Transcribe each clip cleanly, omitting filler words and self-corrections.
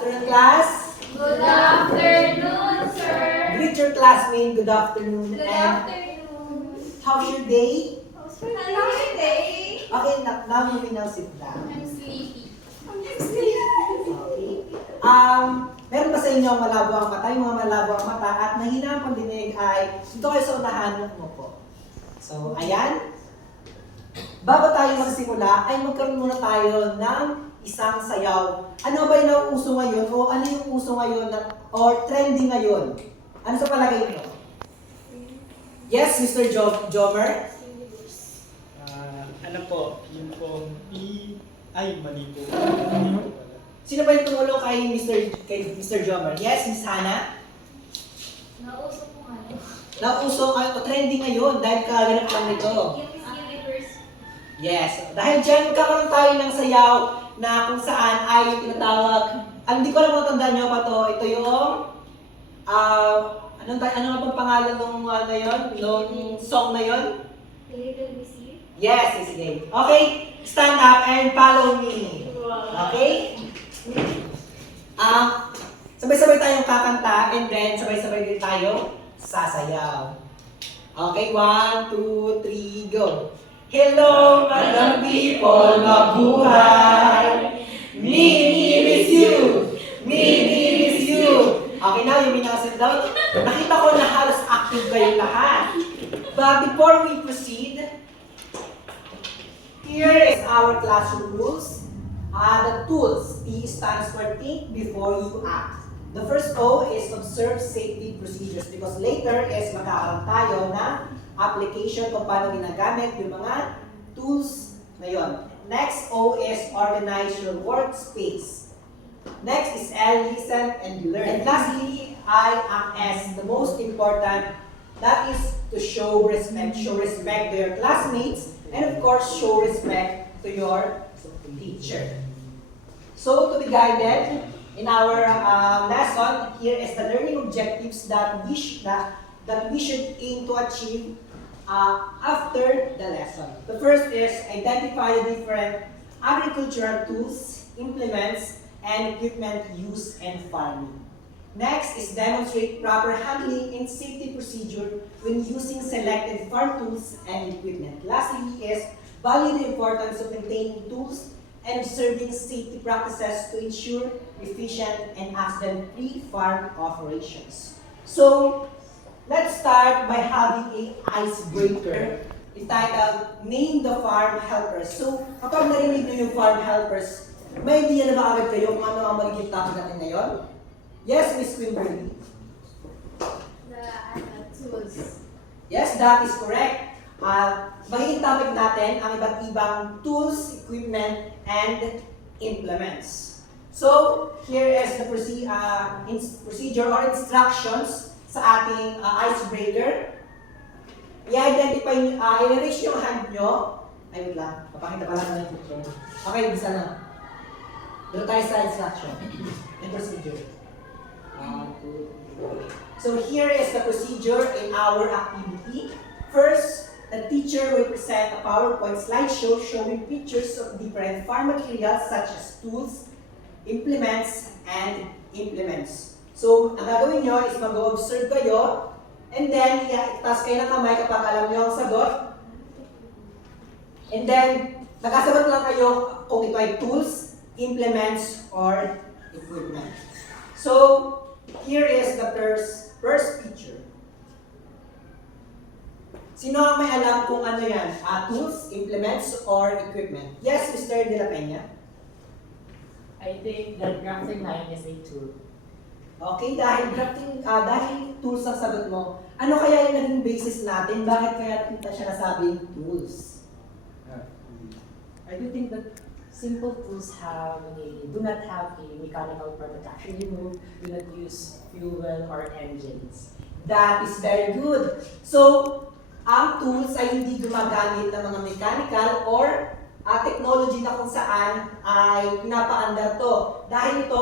Afternoon, class. Good afternoon, sir. Greet your classmate. Good afternoon. Good And afternoon. how's your day? How's your day? Okay, now you may now sit down. I'm sleepy. Okay. Meron ba sa inyo ang malabo ang mata? Yung mga malabo ang mata at mahina ang pandinig ay dito kayo sa unahan mo po. So, ayan. Bago tayo magsimula, ay magkaroon muna tayo ng isang sayaw. Ano ba yung nauuso ngayon? O ano yung uso ngayon or trending ngayon? Ano sa palagay nyo? Yes, Mr. Jomer? Ano po, yung pong ay, mali po. Sino ba yung tumulong kay Mr. Jomer? Yes, Miss Hannah? Nauso po nga. Nauuso o trending ngayon dahil kaganap lang nito. Universe. Yes. Dahil dyan, kakaroon tayo ng sayaw na kung saan ay yung tinatawag, hindi ko alam kung tandaan nyo pa to, ito yung, ano nga pong pangalan nung ano yun? Nung song na yun? Little Miss You. Yes, sige. Okay, stand up and follow me. Okay? Sabay-sabay tayong kakanta and then sabay-sabay din tayo sasayaw. Okay, 1, 2, 3, go! Hello, madam people, mabuhay! Me miss you! Me miss you! Okay na, you may now sit down. Nakita ko na halos active kayong lahat. But before we proceed, here is our classroom rules. The tools. T stands for think before you act. The first O is observe safety procedures because later is magkakaroon tayo ng application kung paano ginagamit yung mga tools na yun. Next O is organize your workspace. Next is L, listen and learn. And lastly, I act as the most important, that is to show respect. Show respect to your classmates and of course show respect to your teacher. So to be guided in our lesson, here is the learning objectives that we should aim to achieve after the lesson. The first is identify the different agricultural tools, implements, and equipment used in farming. Next is demonstrate proper handling and safety procedure when using selected farm tools and equipment. Lastly is value the importance of maintaining tools and observing safety practices to ensure efficient and accident-free farm operations. So, let's start by having an icebreaker entitled Name the Farm Helpers. So, kapag narinig nyo yung farm helpers, may idea na ba agad kayo kung ano ang magiging topic natin ngayon? Yes, Miss Quimberly? The tools. Yes, that is correct. Magiging topic natin ang iba't ibang tools, equipment, and implements. So, here is the procedure or instructions sa ating icebreaker. I-identify nyo, i-raise yung hand nyo. Ay, wait lang. Papakita pala na yung picture. Okay, bisa na. Dito tayo sa instruction and procedure. So, here is the procedure in our activity. First, the teacher will present a PowerPoint slideshow showing pictures of different farm materials such as tools, implements, and implements. So, ang gagawin nyo is mag-observe kayo and then itaas kayo ng kamay kapag alam nyo ang sagot. And then, nagkasagot lang kayo kung ito ay tools, implements, or equipment. So, here is the first picture. Sino ang may alam kung ano yan? Tools, implements, or equipment? Yes, Mr. De La Peña? I think that grafting line is a tool. Okay, dahil tools ang sagot mo, ano kaya yung naging basis natin? Bakit kaya siya nasabing tools? I do think that simple tools do not have a mechanical part that actually move, do not use fuel or engines. That is very good. So, ang tools ay hindi gumagamit ng mga mechanical or technology na kung saan ay pinapaandar to. Dahil ito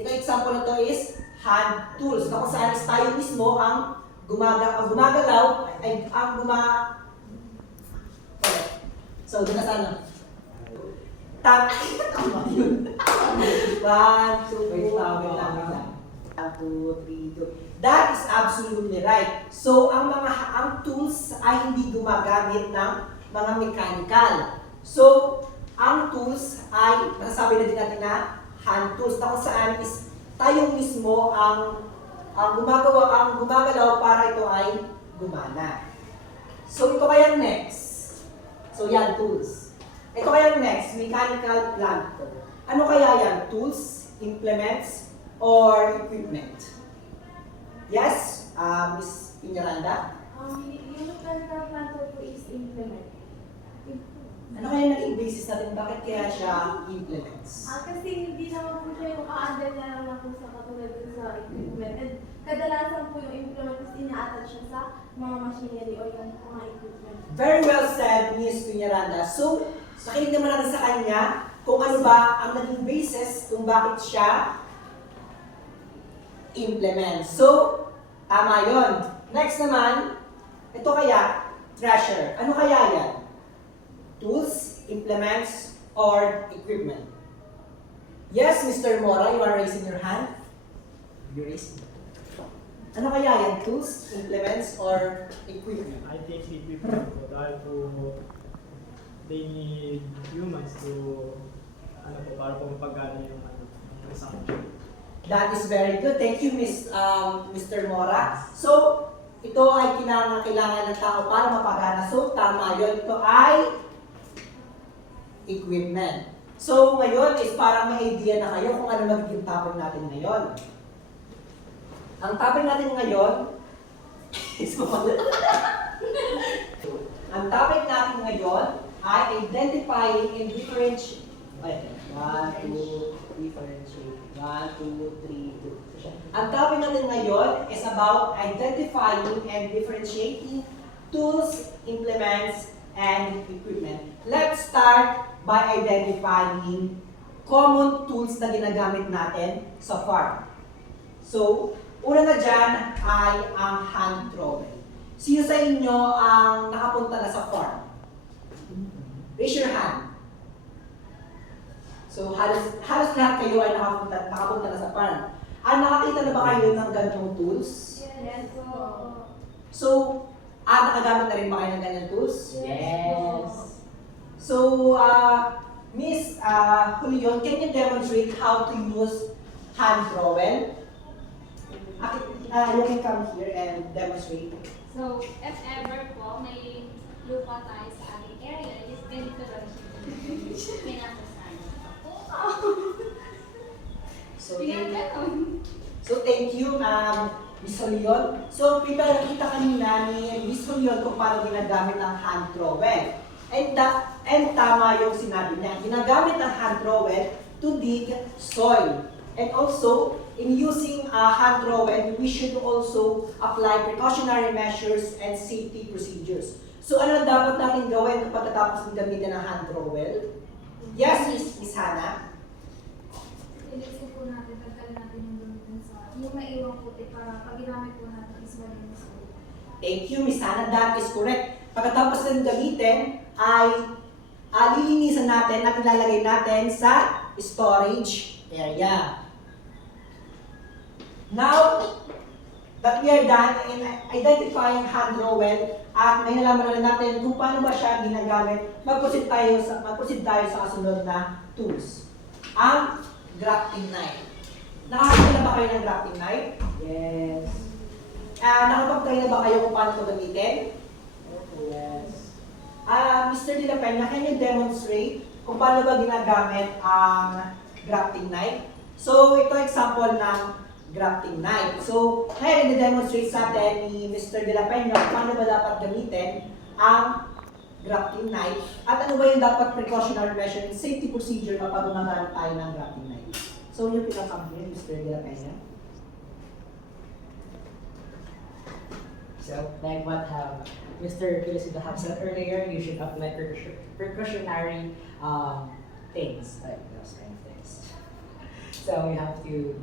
example na to is hand tools, na kung saan is tayo mismo ang gumagalaw, So, doon na sana. Tama yun. 1, 2, Wait, tama. wait lang. 1, 2, 3, 2. That is absolutely right. So, ang tools ay hindi gumagamit ng mga mechanical. So, ang tools ay, masasabi na din natin na hand tools na kung saan is tayo mismo ang gumagalaw para ito ay gumana. So, ito kaya next. So, yan, tools. Ito kaya next, mechanical plant. Ano kaya yan? Tools, implements, or equipment? Yes, Miss Piñaranda? Yung mechanical plant po is implement. Ano kaya naging basis natin? Bakit kaya siya implements? Kasi hindi naman po siya yung ka-under na lang po sa katulad dun sa equipment. And kadalasan po yung implement is ina-attach siya sa mga machinery o yung mga equipment. Very well said, Miss Piñaranda. So, nakinig naman natin sa kanya kung ano ba ang naging basis kung bakit siya implement. So, tama yun. Next naman, ito kaya, thresher. Ano kaya yan? Tools, implements, or equipment? Yes, Mr. Mora, you are raising your hand. You raising. Ano kaya yan? Tools, implements, or equipment? I think equipment po dahil po they need humans to para po mapagana yung yung isang job. That is very good. Thank you, Mr. Mora. So, ito ay kailangan ng tao para mapagana. So, tama yun. Ito ay equipment. So, ngayon is parang may idea na kayo kung ano magiging topic natin ngayon. Ang topic natin ngayon is ang topic natin ngayon ay identifying and differentiate. One, two, differentiate. 1, 2, 3, 2. Ang topic natin ngayon is about identifying and differentiating tools, implements, and equipment. Let's start by identifying common tools na ginagamit natin sa farm. So, una na dyan ay ang hand trowel. Sino sa inyo ang nakapunta na sa farm? Raise your hand. So, halos lahat kayo ay nakapunta na sa farm. Nakakita na ba kayo ng ganitong tools? Yes po. So, nakagamit na rin ba kayo ng ganyan tools? Yes. So, Miss Julion, can you demonstrate how to use hand trowel? You can come here and demonstrate. So, if ever po may lupa tayo sa ating area, is ganito lang siya. Pinapasahan. So, Pinaganon. thank you, Miss Julion. So, nakita kanina ni Miss Julion kung paano ginagamit ang hand trowel. And tama yung sinabi niya. Ginagamit ang hand trowel to dig soil. And also, in using a hand trowel, we should also apply precautionary measures and safety procedures. So, ano dapat natin gawin kapag tatapos ng gamitin ng hand trowel? Yes, Miss Hannah? Ilisin po natin, tagkalin natin yung gamitin sa yung maiwang puti para pag ginamit po natin is malinis po. Thank you, Miss Hannah. That is correct. Pagkatapos ng gamitin, ay lilinisan natin at ilalagay natin sa storage area. Now that we are done in identifying hand trowel at may nalaman na natin kung paano ba siya ginagamit, mag-proceed tayo sa kasunod na tools. Ang grafting knife. Nakakita na ba kayo ng grafting knife? Yes. Nakapag-try na ba kayo kung paano ito gamitin? Yes. Mr. De La Peña, can you demonstrate kung paano ba ginagamit ang grafting knife? So, ito example ng grafting knife. So, ngayon, i-demonstrate sa atin ni Mr. De La Peña kung paano ba dapat gamitin ang grafting knife at ano ba yung dapat precautionary measure and safety procedure kapag gumagamit tayo ng grafting knife. So, yung pinakam here, Mr. De La Peña. So, like what Mr. Felicito have said earlier, you should apply precautionary things, like those kind of things. So you have to,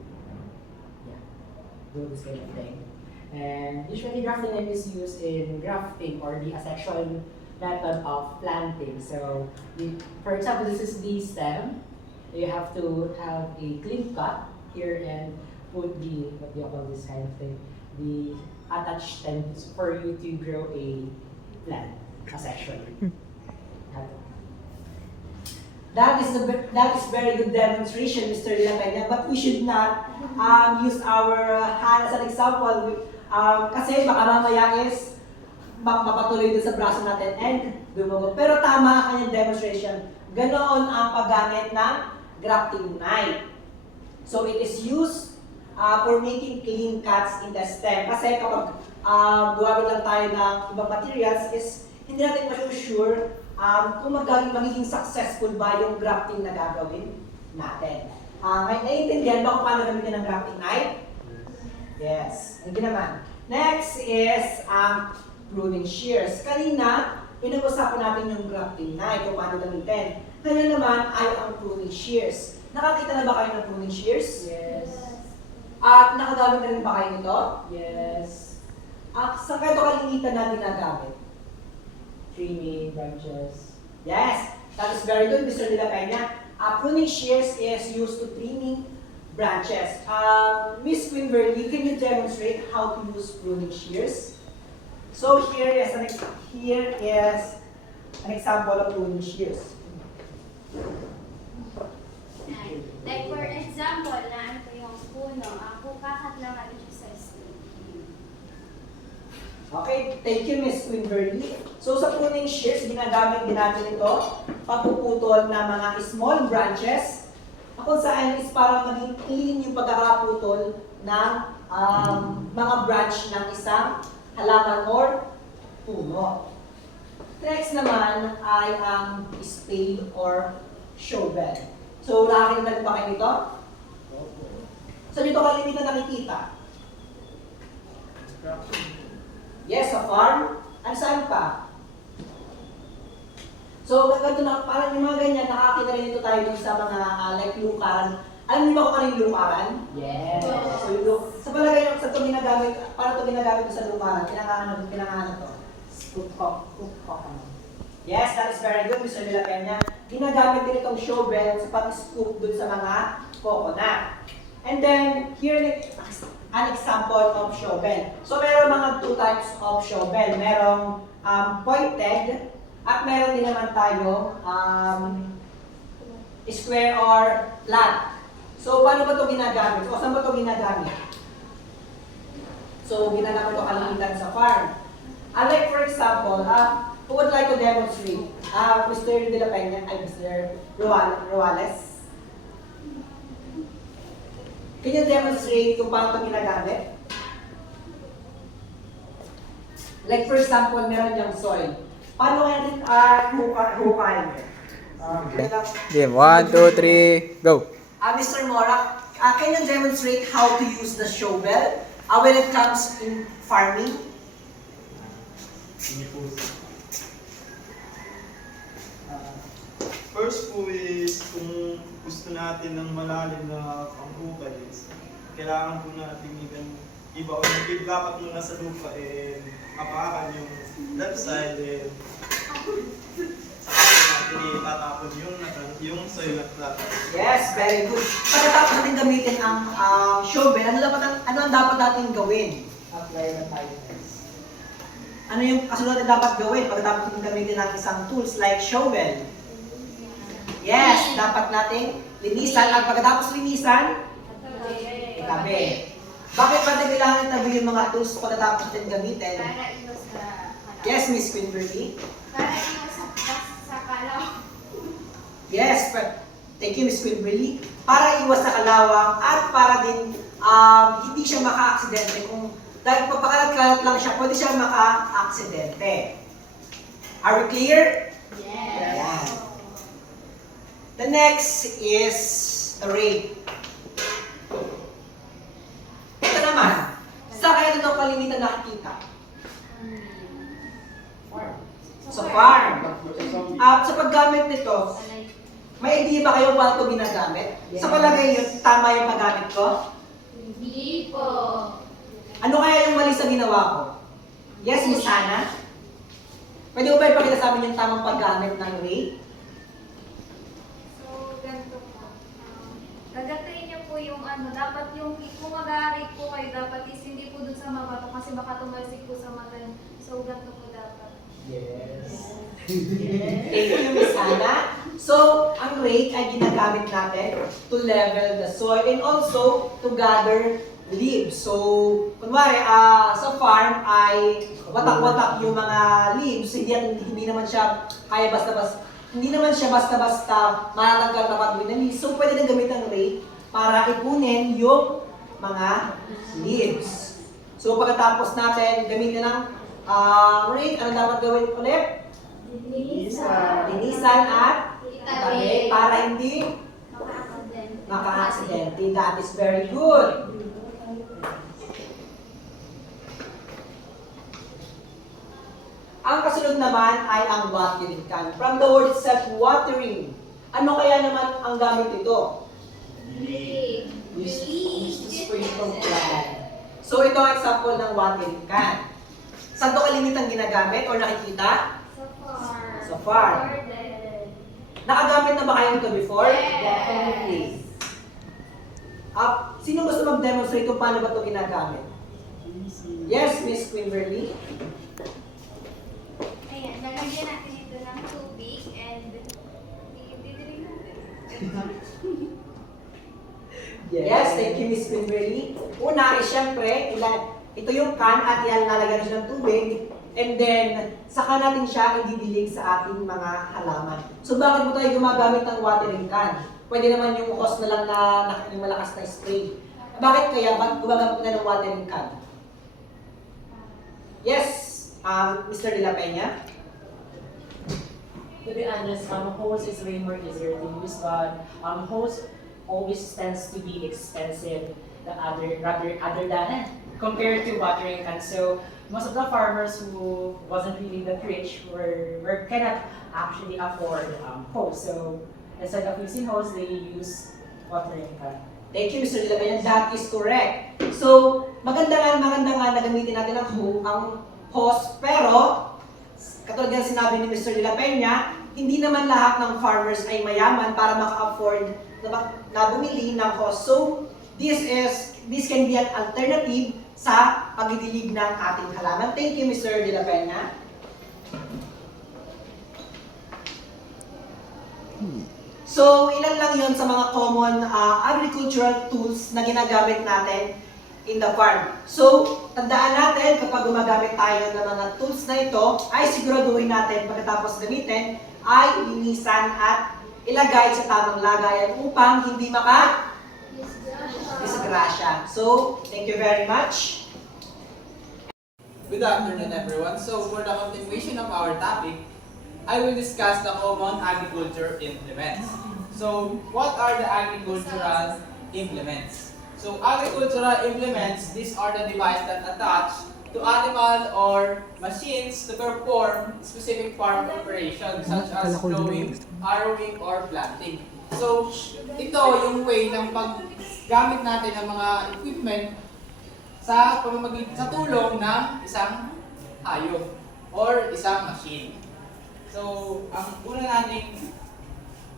do this kind of thing. And usually grafting knife is used in grafting or the asexual method of planting. So, for example, this is the stem. You have to have a clean cut here and put the, what do you call this kind of thing? The attached stems for you to grow a plant, essentially. That is very good demonstration, Mr. De La Peña, but we should not use our hand as an example. Kasi baka mamaya is mapatuloy dun sa braso natin and dumugo. Pero tama ang kanyang demonstration. Ganoon ang paggamit ng grafting knife. So it is used for making clean cuts in the stem. Kasi kapag gumamit lang tayo ng ibang materials is hindi natin masusure kung magiging successful ba yung grafting na gagawin natin. Ngayon, naiintindihan ba kung paano gamitin ang grafting knife? Yes. Hindi naman. Next is pruning shears. Kanina, pinag-usapan natin yung grafting knife kung paano gamitin. Kaya naman ay ang pruning shears. Nakakita na ba kayo ng pruning shears? Yes. At nakagamit na rin ba kayo nito? Yes. Saan kayo ito kalimitan na ginagamit? Trimming branches. Yes, that is very good, Mr. De La Peña. Pruning shears is used to trimming branches. Miss Quinverly, can you demonstrate how to use pruning shears? So here is an example of pruning shears. Like for example, na ito yung puno, kakat lang natin siya sa spoon. Okay, thank you, Miss Quinverly. So sa pruning shears, ginagamit din natin ito pagpuputol ng mga small branches kung saan is parang maging clean yung pagkakaputol ng mga branch ng isang halaman or puno. Next naman ay ang spade or shovel. So nakakita na ba kayo nito? Saan nito kalimitan nakikita? Yes, sa farm. Ano saan pa? So, ganito na, parang yung mga ganyan, nakakita rin ito tayo dun sa mga like lukaran. Alam niyo ba kung ano yung lukaran? Yes. So, sa palagay yung sa ito ginagamit, para ito ginagamit sa lukaran, kinangahan to. Scoop coconut. Yes, that is very good, Mr. De La Peña. Ginagamit din itong shovel sa pag-scoop dun sa mga coconut. And then, here an example of shovel. So, meron mga two types of shovel. Merong pointed at meron din naman tayo square or flat. So, paano ba ito ginagamit? O saan ba ito ginagamit? So, ginagamit ito kalimitan sa farm. Like for example, who would like to demonstrate? Mr. De La Peña, Mr. Ruales. Can you demonstrate kung paano ito ginagamit? Like for example, meron yung soil. Paano kaya natin hukayin? Game 1, 2, 3, go! Mr. Morak, can you demonstrate how to use the shovel when it comes in farming? First po is, kung gusto natin ng malalim na panghukay is, kailangan po natin iba o dapat muna sa lupa apakan yung left side saka natin itatapon yung soil at flat. Yes, very good. Pagkatapos natin gamitin ang shovel, ano ang dapat natin gawin? Apply the tightness. Ano yung kasunod na dapat gawin pagkatapos natin gamitin ang isang tools like shovel? Yes, dapat nating linisan. At pagkatapos linisan, itabi. Bakit ba natin kailangan itabi yung mga tools pagkatapos natin gamitin? Para iwas sa kalaw. Yes, Miss Quinverly. Para iwas sa kalaw. Yes, thank you, Miss Quinverly. Para iwas sa kalawang at para din hindi siya maka-aksidente. Kung dahil papakalat-kalat lang siya, pwede siya maka-aksidente. Are we clear? Yes. Yan. The next is the rake. Ito naman, saan kaya ito kalimitan nakikita? Sa farm. Sa paggamit nito, may idea ba kayo paano ito ginagamit? Yes. Sa palagay yun, tama yung paggamit ko? Hindi po. Ano kaya yung mali sa ginawa ko? Yes, Miss Hannah? Pwede mo ba ipakita sa amin yung tamang paggamit ng rate? So, ganito po. Gagatuin niyo po yung dapat yung kung mag-aaral po kayo, dapat is hindi po dun sa mabato kasi baka tumalsik po sa mata niyo. So, ganito po dapat. Yes. Thank you, Miss Hannah. So, ang rake ay ginagamit natin to level the soil and also to gather leaves. So, kunwari, sa farm ay watak-watak yung mga leaves, hindi naman siya kaya basta-basta, hindi naman siya basta-basta matatanggal na patuloy na leaves. So, pwede na gamit ang rake para ipunin yung mga leaves. So, pagkatapos natin gamitin ng rake, ano dapat gawin ulit? Linisan at itabi para hindi maka-aksidente. That is very good. Ang kasunod naman ay ang watering can. From the word itself, watering. Ano kaya naman ang gamit nito? Used to sprinkle plant. So ito ang example ng watering can. Saan ito kalimitang ginagamit or nakikita? So So far. far. Garden. Nakagamit na ba kayo nito before? Yes. Definitely. Sino gusto mag-demonstrate kung paano ba ito ginagamit? Yes, Miss Quimberly. Ayan, lalagyan natin ito ng tubig and i-didirin natin. Yes, thank you, Miss Quimberly. Una, syempre, ito yung can at lalagyan siya ng tubig. And then, saka natin siya ididilig sa ating mga halaman. So, bakit mo tayo gumagamit ng watering can? Pwede naman yung hose na lang na yung malakas na spray. Bakit kaya gumagamit na ng watering can? Yes, Mr. De La Peña? To be honest, hose is way more easier to use, but hose always tends to be expensive rather than compared to watering can. So most of the farmers who wasn't really that rich cannot actually afford hose. So instead of using hose, they use watering can. Thank you, Mr. De La Peña. That is correct. So, maganda nga na gamitin natin ang hose, pero katulad ng sinabi ni Mr. De La Peña, hindi naman lahat ng farmers ay mayaman para maka-afford na bumili ng hose. So, this can be an alternative sa pagdidilig ng ating halaman. Thank you, Mr. De La Peña. So, ilan lang yon sa mga common agricultural tools na ginagamit natin in the farm. So, tandaan natin kapag gumagamit tayo ng mga tools na ito, ay siguraduhin natin pagkatapos gamitin ay linisan at ilagay sa tamang lagayan upang hindi disgrasya. So, thank you very much. Good afternoon, everyone. So, for the continuation of our topic, I will discuss the common agriculture implements. So, what are the agricultural implements? So, agricultural implements, these are the devices that attach to animal or machines to perform specific farm operations such as plowing, harrowing, or planting. So, ito yung way ng paggamit natin ng mga equipment sa tulong ng isang hayop or isang machine. So, ang una nating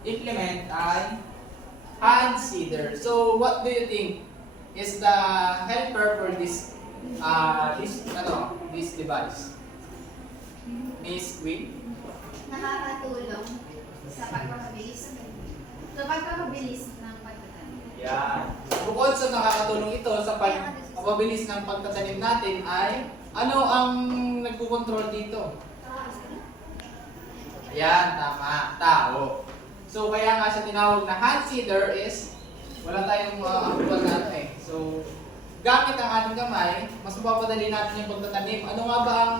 implement ay hand seeder. So, what do you think is the helper for this device? Miss Queen? Nakakatulong sa pagpapabilis ng pagtatanim. Yeah. Bukod sa nakakatulong ito sa pagpapabilis ng pagtatanim natin ay ano ang nagkukontrol dito? Ayan, tama. Tao. So, kaya nga siya tinawag na hand seeder is wala tayong actual na So, gamit ang ating kamay, mas mapapadali natin yung pagtatanim. Ano nga ba ang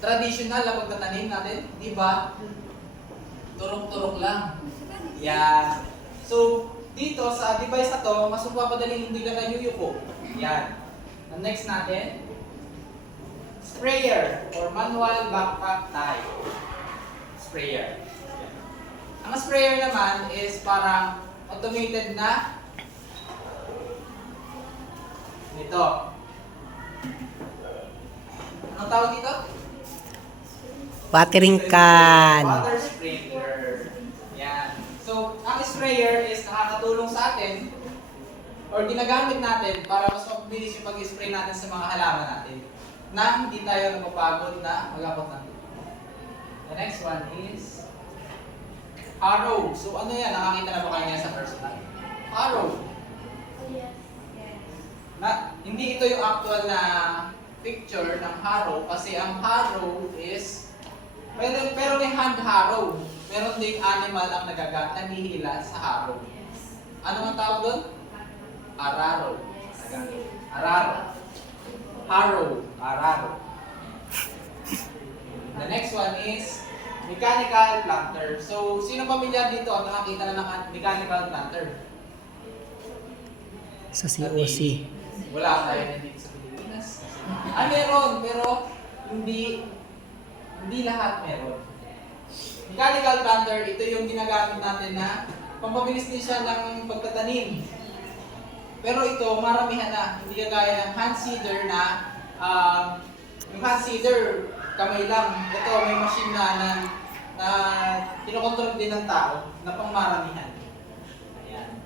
traditional na pagtatanim natin? Di ba? Turok-turok lang. Yan. So, dito sa device na to, mas mapapadali hindi ka nayuyuko. Yan. Ang next natin, sprayer or manual backpack tie. Sprayer. Ang sprayer naman is parang automated na nito. Anong tawag dito? Watering can. Water sprinkler. Yan. So, ang sprayer is nakakatulong sa atin or ginagamit natin para mas mabilis yung pag-spray natin sa mga halaman natin na hindi tayo napapagod na magakot ng tubig. The next one is harrow. So, ano yan? Nakakita na ba kayo niya sa personal? Harrow. Yes. Hindi ito yung actual na picture ng harrow kasi ang harrow is pero may hand harrow. Meron ding animal ang naghihila sa harrow. Ano ang tawag doon? Araro. Araro. Harrow. Araro. The next one is mechanical planter. So, sino pamilyar dito ang nakakita na ng mechanical planter? Sa COC. Wala tayo na dito sa Pilipinas. Meron, pero hindi lahat meron. Mechanical planter, ito yung ginagamit natin na pampabilis din siya ng pagtatanim. Pero ito, maramihan na. Hindi kagaya ng hand seeder na yung hand seeder, kamay lang. Ito, may machine na kinokontrol din ng tao na pangmaramihan. Ayan.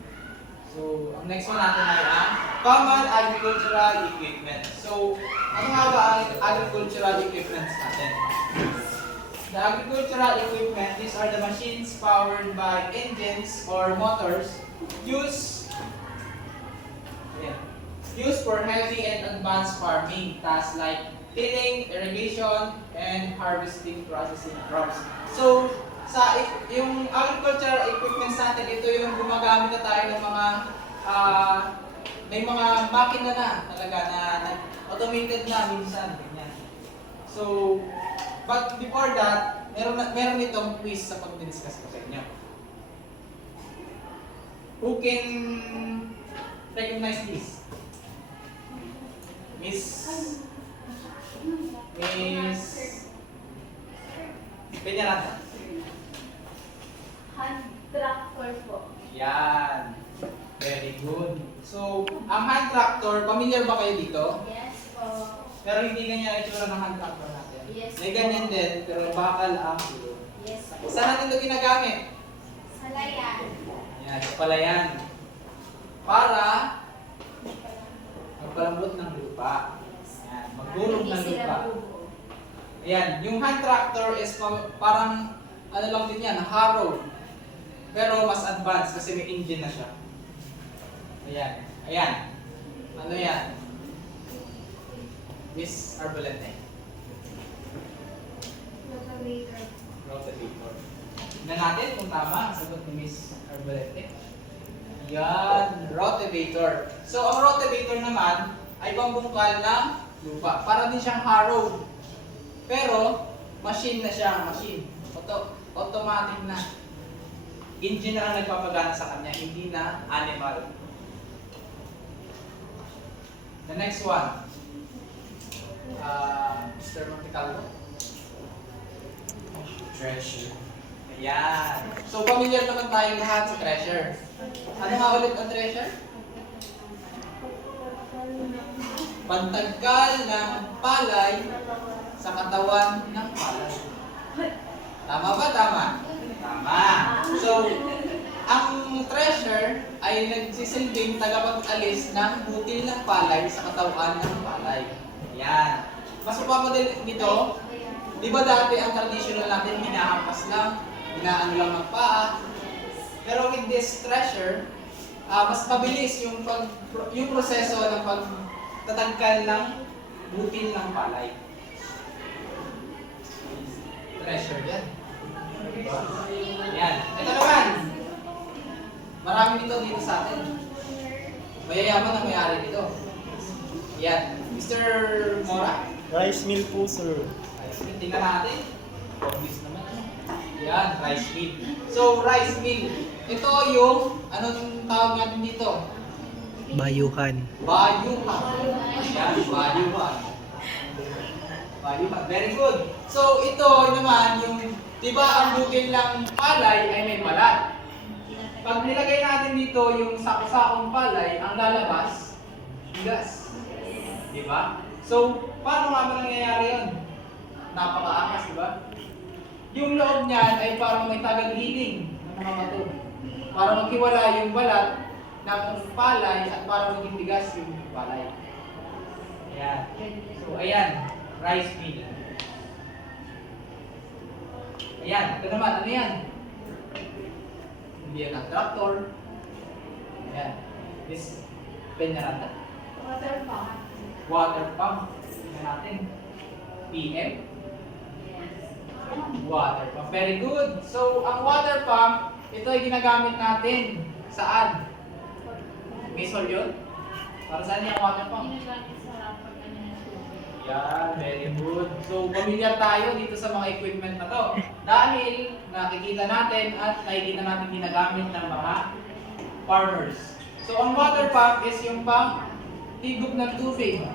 So, ang next one natin ay ang common agricultural equipment. So, ano nga ba ang agricultural equipments natin? The agricultural equipment, these are the machines powered by engines or motors used for heavy and advanced farming tasks like tilling, irrigation, and harvesting processing crops. So, yung agricultural equipment natin, ito yung gumagamit na tayo ng mga may mga makina na talaga na automated na minsan ganyan. So, but before that, meron itong quiz sa pag-discuss ko sa inyo. Who can recognize this? Miss Peñarata. Hand tractor po. Yan. Very good. So, ang hand tractor, familiar ba kayo dito? Yes po. Pero hindi ganyan itsura ng hand tractor natin. Yes. May ganyan din, pero bakal ang ulo. Yes po. Saan natin ito ginagamit? Sa layan. Yan, sa palayan. Para magpalambot ng lupa. Yan, magdurog ng lupa. Ayan, yung hand tractor is parang ano lang din yan, harrow. Pero mas advanced kasi may engine na siya. Ayan, ayan. Ano yan? Miss Arbolete. Rotavator. Rotavator. Tignan natin kung tama ang sagot ni Miss Arbolete. Yan, rotavator. So, ang rotavator naman ay pambungkal ng lupa. Para din siyang harrow. Pero, machine na siya, machine. Automatic na. Engine na lang nagpapagana sa kanya, hindi na animal. The next one. Mr. Monticalvo. Treasure. Ayan. So, familiar naman tayo lahat sa treasure. Ano nga ulit ang treasure? Pantagkal ng palay sa katawan ng palay. Tama ba? Tama? Tama. So, ang treasure ay nagsisilbing tagapag-alis ng butil ng palay sa katawan ng palay. Yan. Mas mapapadali dito, di ba dati ang traditional natin, hinahampas lang, hinaano lang ng paa. Pero with this treasure, mas mabilis yung proseso ng pagtatangkal ng butil ng palay. Treasure yan. Yan. Ito naman. Marami dito sa atin. Mayayaman ang may-ari nito. Yan. Mr. Mora. Rice mill po, sir. Rice mill. Tingnan natin. Obvious naman. Yan. Rice mill. So, rice mill. Ito yung, anong tawag natin dito? Bayuhan. Bayuhan. Yan. Bayuhan. Bayuhan. Very good. So, ito naman yung, di ba ang butil ng palay ay may balat? Pag nilagay natin dito yung sakong palay, ang lalabas, bigas. Di ba? So, paano nga ba nangyayari yun? Napakaangas, di ba? yung loob niyan ay parang may tagang-healing ng mga bato. Para maghiwala yung balat ng palay at para maging bigas yung palay. Ayan. So, ayan. Rice mill. Ayan. Ito naman. Ano yan? Hindi yan ang tractor. Ayan. This pen na natin. Water pump. Water pump. Tingnan natin. PM. Water pump. Very good. So, ang water pump, ito ay ginagamit natin. Saan? May solyon? Para saan yung water pump? Yan, very good. So, pamilyar tayo dito sa mga equipment na to. Dahil nakikita natin at nakikita natin ginagamit ng mga farmers. So, ang water pump is yung pang higop ng tubig,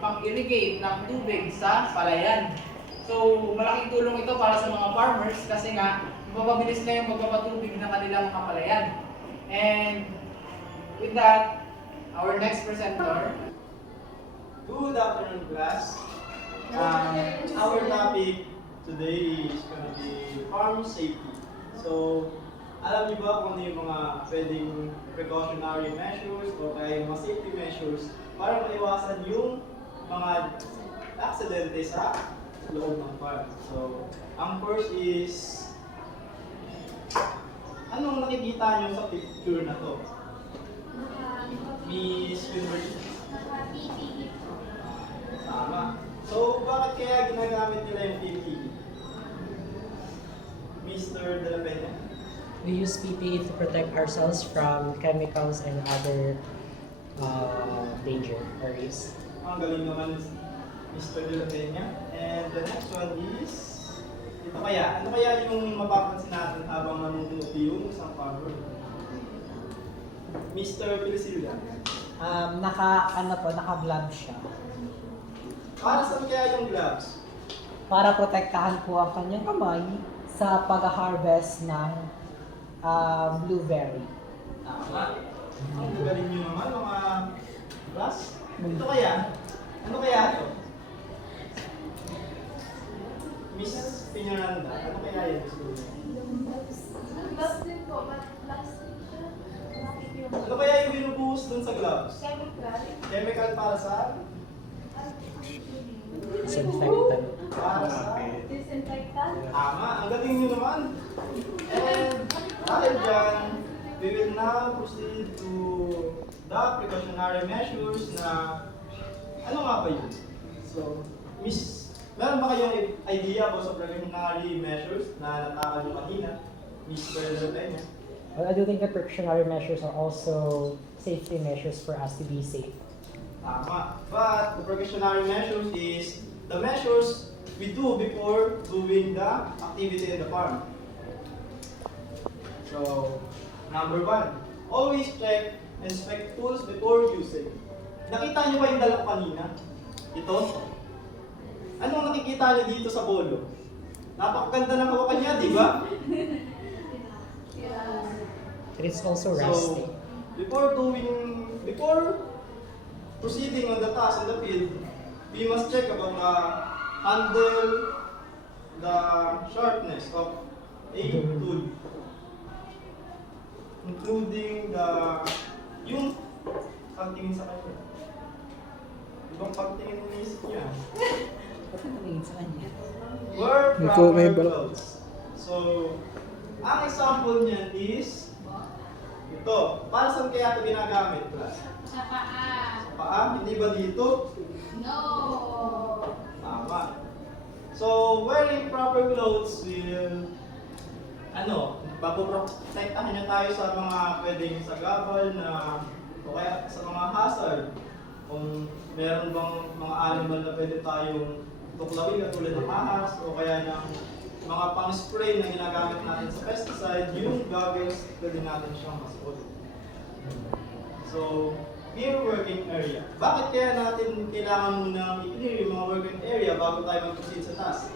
pang-irrigate ng tubig sa palayan. So, malaking tulong ito para sa mga farmers kasi nga, mapabilis na yung magpapatubig ng kanilang kapalayan. And with that, our next presenter. Good afternoon, class. Our topic today is going to be farm safety. So, alam niyo ba kung ano yung mga pwedeng precautionary measures o kaya yung mga safety measures para maiwasan yung mga aksidente sa loob ng farm? So, ang first is, anong nakikita niyo sa picture na to? Miss University. Naka-PPE. Tama. So, bakit kaya ginagamit nila yung PPE? Mr. De La Peña? We use PPE to protect ourselves from chemicals and other danger areas. Ang galing naman, Mr. De La Peña. And the next one is, ito kaya. Ano kaya yung mapapansin natin habang nanunuot yung isang farmer? Mr. Pilisilda. Naka-glove siya. Para saan kaya yung gloves? Para protektahan po ang kanyang kamay sa pag-harvest ng blueberry. Tama. Ang galing nyo naman, mga class. Ito kaya? Ano kaya ito? Miss Piñaranda, ano kaya yun? Gloves din po, but plastic siya. Bakit yung Ano kaya yung binubuhos dun sa gloves? chemical? Chemical para sa? Disinfectant. Para sa? Disinfectant? Tama, ang galing nyo naman. And dahil dyan, we will now proceed to the precautionary measures na ano nga ba yun? So, Miss, meron ba kayong idea po sa precautionary measures na natakal nyo kanina? Miss Pedro Peña? Well, I do think the precautionary measures are also safety measures for us to be safe. Tama. But the precautionary measures is the measures we do before doing the activity in the farm. So, number 1, always check and inspect tools before using. Nakita niyo ba yung dala ko kanina? Ito? Anong nakikita niyo dito sa bolo? Napakaganda ng hawakan niya, di ba? It is also So, rusty. before proceeding on the task in the field, we must check about the handle, the sharpness of a tool, including yung pagtingin sa kanya. Ibang pagtingin ng isip niya. Ba't ang tingin sa kanya? Wear proper clothes. So, ang example niyan is ito. Para saan kaya ito ginagamit, class? Sa paa. Sa paa? Hindi ba dito? No. Tama. So, wearing proper clothes will, papoprotektahan niya tayo sa mga pwedeng sagabal na, o kaya sa mga hazard. Kung meron bang mga animal na pwede tayong tuklawin katulad ng ahas, o kaya ng mga pang-spray na ginagamit natin sa pesticide, yung goggles, pwede natin siyang masuot. So, clear working area. Bakit kaya natin kailangan muna i-clear yung mga working area bago tayo mag-proceed sa task?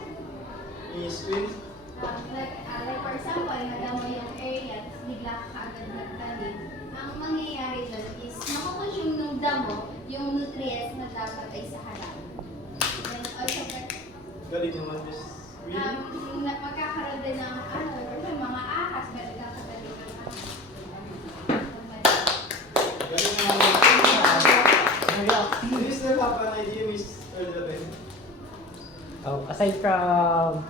I-screen. Like for example, nadamo yung area, tapos bigla ka agad nagtanim. Ang mangyayari doon is makukonsume ng damo yung nutrients na dapat ay sa harap. And also, Galing naman, Miss Magkakaroon din ng yung mga ahas, may nagkakatabi ng ahas. Galing naman. Do you still have an idea, Mr. David? Aside from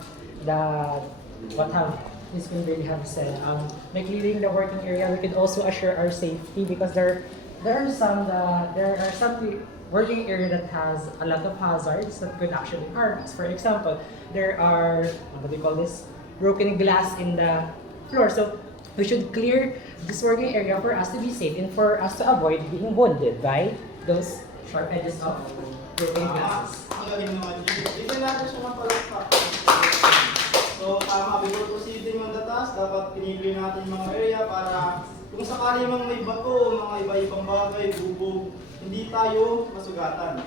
what have Ms. Kimberly have said, by clearing the working area, we can also assure our safety because there are some working area that has a lot of hazards that could actually harm us. For example, there are what do you call this? Broken glass in the floor. So we should clear this working area for us to be safe and for us to avoid being wounded by those sharp edges of broken glasses. Ang galing naman yun. Dito natin siya ng palakpak. So, tama, before proceeding on the task, dapat pinigil natin yung mga area para kung sakali mang may bato, mga iba-ibang bagay, bubog, hindi tayo masugatan.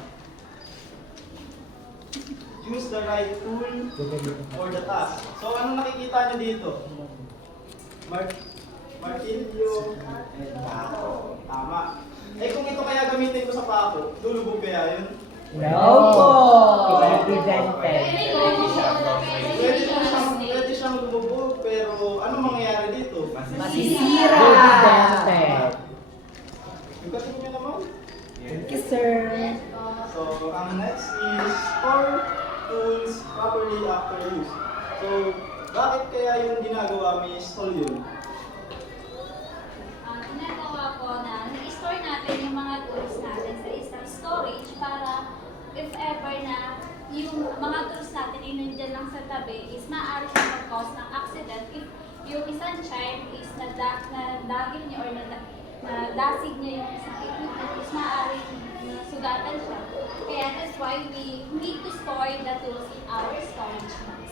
Use the right tool for the task. So, ano nakikita nyo dito? Martilyo, pako. Tama. Eh kung ito kaya gamitin ko sa pako, lulubog kaya yun? No po! Prevented. Pwede siyang lumubog, pero ano mangyayari dito? Masisira! Prevented. Yugatin nyo naman. Thank you, sir. So, ang next is store tools properly after use. So, bakit kaya yung ginagawa may install yun? Ginagawa ko na i-store natin yung mga tools natin sa isang storage para if ever na yung mga tools natin ay nandiyan lang sa tabi is maaari siyang mag-cause ng accident if yung isang child is nadagil niya or nadasig niya yung isang equipment is maaari sugatan siya. Kaya that's why we need to store the tools in our storage box.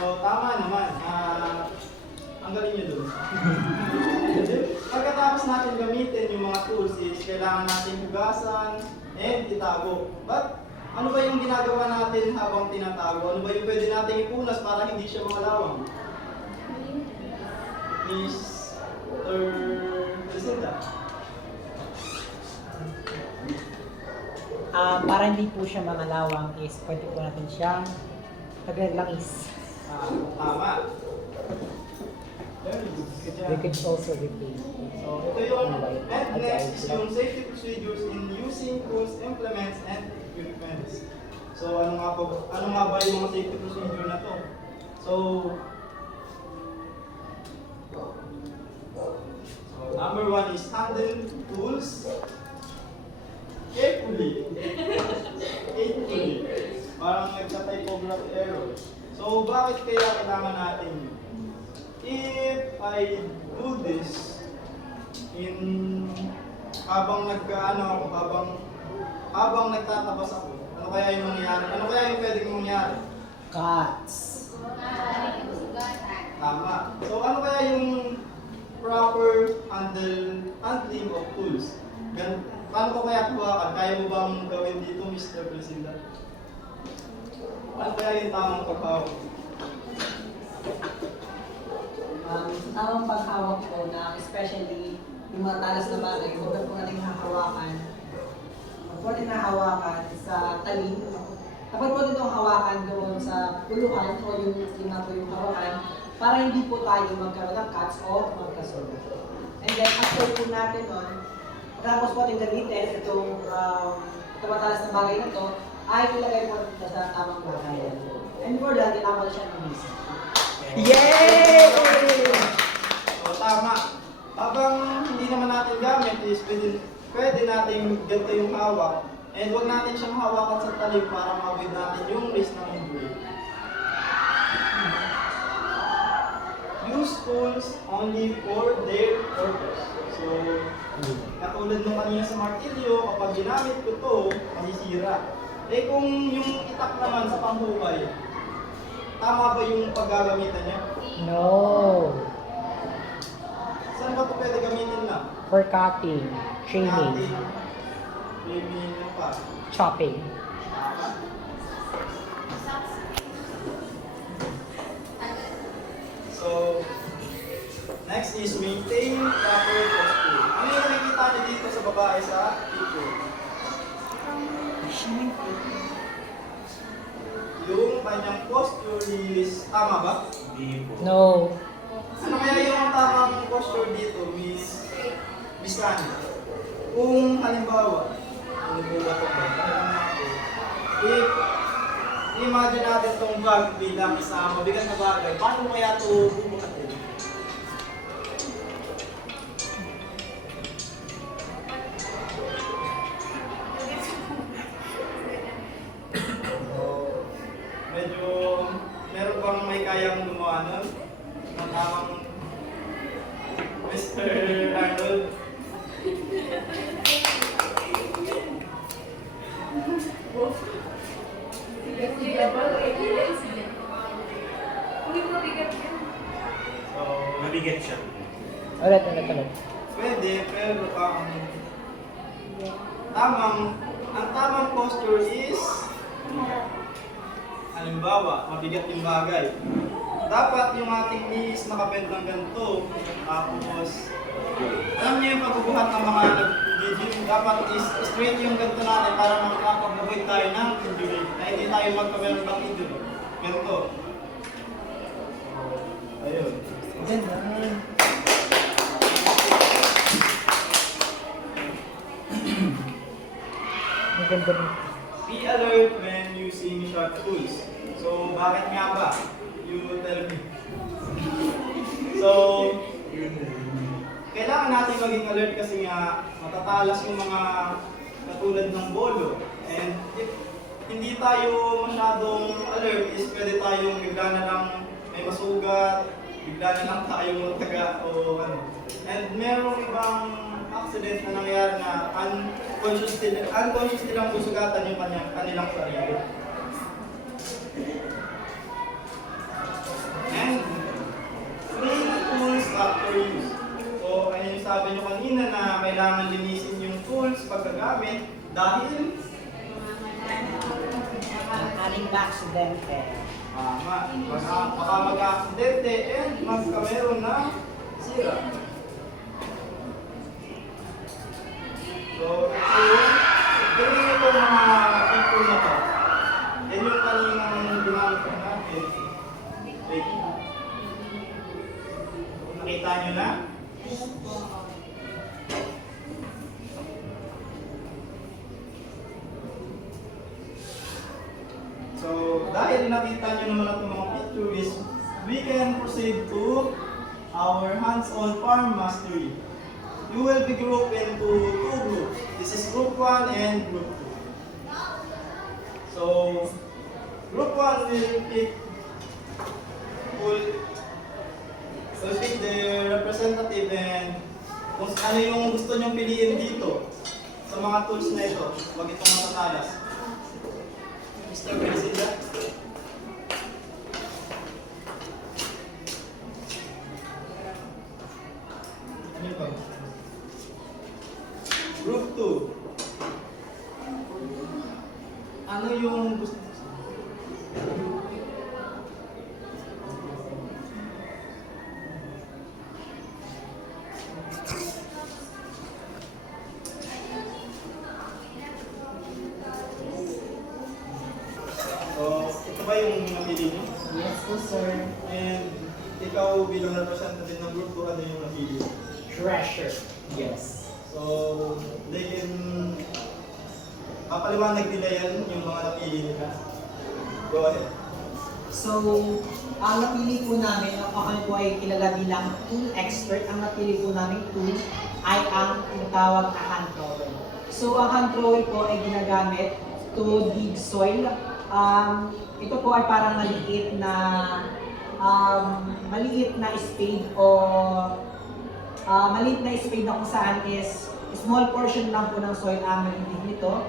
So, tama naman. Ang galing nyo doon. Pagkatapos natin gamitin yung mga tools is kailangan natin hugasan and itago. But ano ba yung ginagawa natin habang tinatago? Ano ba yung pwede natin ipunas para hindi siya makalawang? Miss Lucinda. Para hindi po siya mangalawang is pwede po natin siyang paglangis. Tama. Very good. Good job. We could also replace. So, ito yung, and next is yung safety procedures in using tools, implements, and equipments. So, ano nga ba yung mga safety procedure na to? So, number one is handle tools carefully. Carefully. Parang nagka-typography error. So, bakit kaya kailangan natin yun? If I do this habang nagtatabas ako, ano kaya yung mangyayari? Ano kaya yung pwede kong mangyari? Cuts. Tama. So ano kaya yung proper handling of tools? Paano ko kaya tuwakan? Kaya mo bang gawin dito, Mr. President? Ano kaya yung tamang paghawak? Tamang paghawak po na especially yung mga talas na bagay, huwag po natin hahawakan. Huwag po natin hahawakan sa talim. Dapat po itong hawakan doon sa puluhan o yung na po yung hawakan para hindi po tayo magkaroon ng cuts o magkasugat. And then after po natin nun, tapos po natin gamitin itong matalas na bagay na to, ay ilagay po natin sa tamang bagay. And for that, kailangan ko siya ng misa. Yay! So tama. Habang hindi naman natin gamit is pwede natin ganito yung hawak. And huwag natin siyang hawakan sa talim para ma-avoid natin yung risk ng injury. Use tools only for their purpose. So, katulad nung kanina sa martilyo, kapag ginamit ko to, masisira. Eh kung yung itak naman sa panghukay, tama ba yung paggagamitan niya? No. Saan ba ito pwede gamitin na? For cutting, trimming, Trimming yung pa. chopping. Tama. So, next is maintain proper posture. Ano yung nakikita niyo dito sa babae sa picture? yung kanyang posture is tama ba? No. Ano kaya yung tamang posture dito, Miss Rani? Kung halimbawa, if imagine natin itong bag bilang isang mabigat na bagay, paano mo kaya ito bubuhatin? Medyo, meron bang may kayang gumawa nun? Ng tamang Mr. Arnold? So, Mabigat siya. Ulit. pwede, pero ang tamang posture is, halimbawa, mabigat yung bagay. Dapat yung ating knees nakabend ng ganito. Tapos, alam niyo yung pagbubuhat ng mga nag-gym, dapat is straight yung ganito natin para makakapag-avoid tayo ng injury. Na hindi tayo magkameron ng injury. Ganito. Ayun. Maganda rin. Be alert when using sharp tools. So, bakit nga ba? You tell me. So, kailangan natin maging alert kasi nga matatalas yung mga katulad ng bolo. And if hindi tayo masyadong alert, is pwede tayong bigla na lang may masugat, bigla na lang tayo mataga o ano. And merong ibang accident na nangyari na unconscious nilang susugatan yung kanilang sarili. And clean tools after use. So, ayun yung sabi nyo kanina na kailangan linisin yung tools pagkagamit dahil Aling aksidente. baka mag-aksidente and magkameron ng sira. So, ganyan itong mga people na to. Yan yung kaninang ginamit ko natin. Wait. Nakita nyo na? So, dahil nakita nyo naman itong mga pictures, we can proceed to our hands-on farm mastery. You will be grouped into two groups. This is group 1 and group 2. So, group 1 will pick the representative and kung ano yung gusto nyong piliin dito sa mga tools na ito. Huwag itong matatalas. Mr. President. Ano ito? Group 2. Ano yung gusto? So, ito ba yung napili niyo? Yes po, sir. And ikaw bilang representative ng group 2, ano yung napili mo? Treasure. Yes. So, they can papaliwanag nila yan, yung mga napili nila. Go ahead. So, ang napili po namin, ako po ay kilala bilang tool expert. Ang napili po namin tool ay ang tinatawag na hand trowel. So, ang hand trowel po ay ginagamit to dig soil. Ito po ay parang maliit na spade o maliit na spade na kung saan is small portion lang po ng soil ang maliit nito.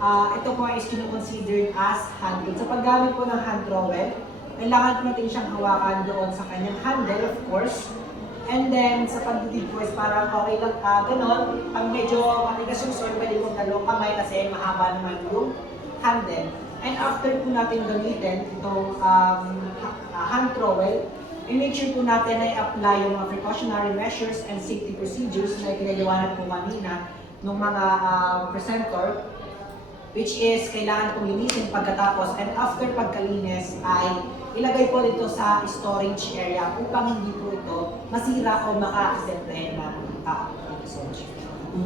Ito po is kino-considered as hand tool. Sa paggamit po ng hand trowel, kailangan po natin siyang hawakan doon sa kanyang handle, of course. And then, sa pagdidig po is parang okay lang, ganon. Pag medyo matigas yung soil, pwede mong dalawang kamay kasi mahaba naman yung handle. And after po natin gamitin itong hand trowel, i-make sure po natin na i-apply yung mga precautionary measures and safety procedures na pinaliwanag po kanina ng mga presenter. which is kailangan pong linisin pagkatapos, and after pagkalinis ay ilagay po dito sa storage area upang hindi po ito masira o maka-aksidente ng tao. Thank you so much.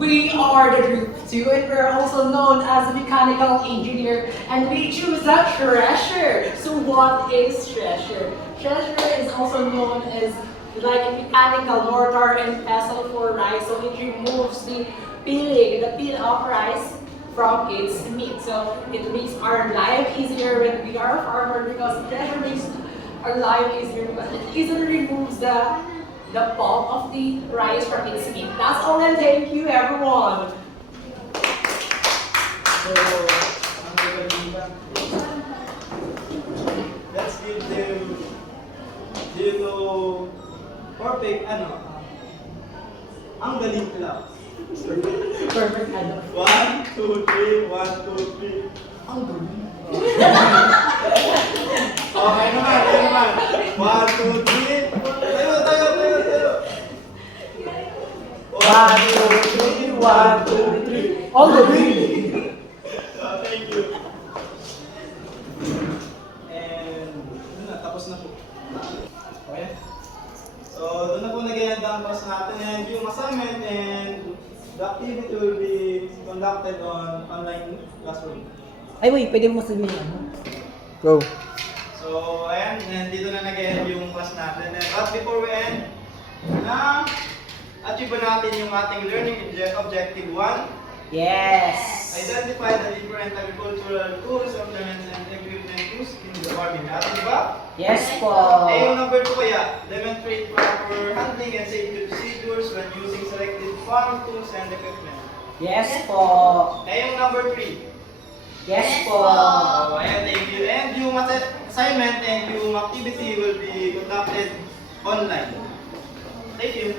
We are the Group 2 and we're also known as a mechanical engineer and we choose a thresher. So what is thresher? Thresher is also known as like a mechanical mortar and pestle for rice. So it removes the peeling, the peel of rice from its meat. So it makes our life easier when we are a farmer because thresher makes our life easier because it easily removes the pulp of the rice from its meat. That's all and thank you everyone. So, ang gagawin ba? Let's give them, perfect, ang galing lang. Perfect ano. 1, 2, 3, 1, 2, 3. Ang galing. Okay naman. 1, 2, 3. Tayo. 1, 2, 3, 1, 2, 3. Ang galing. Thank you. And, tapos na po. Okay? So, doon na po nag-end ang class natin and yung assignment and the activity will be conducted on online classroom. Ay, wait, pwede mo sabihin ano? Go. So, ayan, dito na nag-end yung class natin. But before we end, achieve natin yung ating learning objective 1. Yes! Identify the different agricultural tools, implements, and equipment used in the farming. Ating ba? Yes po! Yung number 2 kaya, demonstrate proper handling and safety procedures when using selected farm tools and equipment. Yes po! Yung number 3. Yes po! Oh, ayan, thank you. And yung assignment and yung activity will be conducted online. Thank you.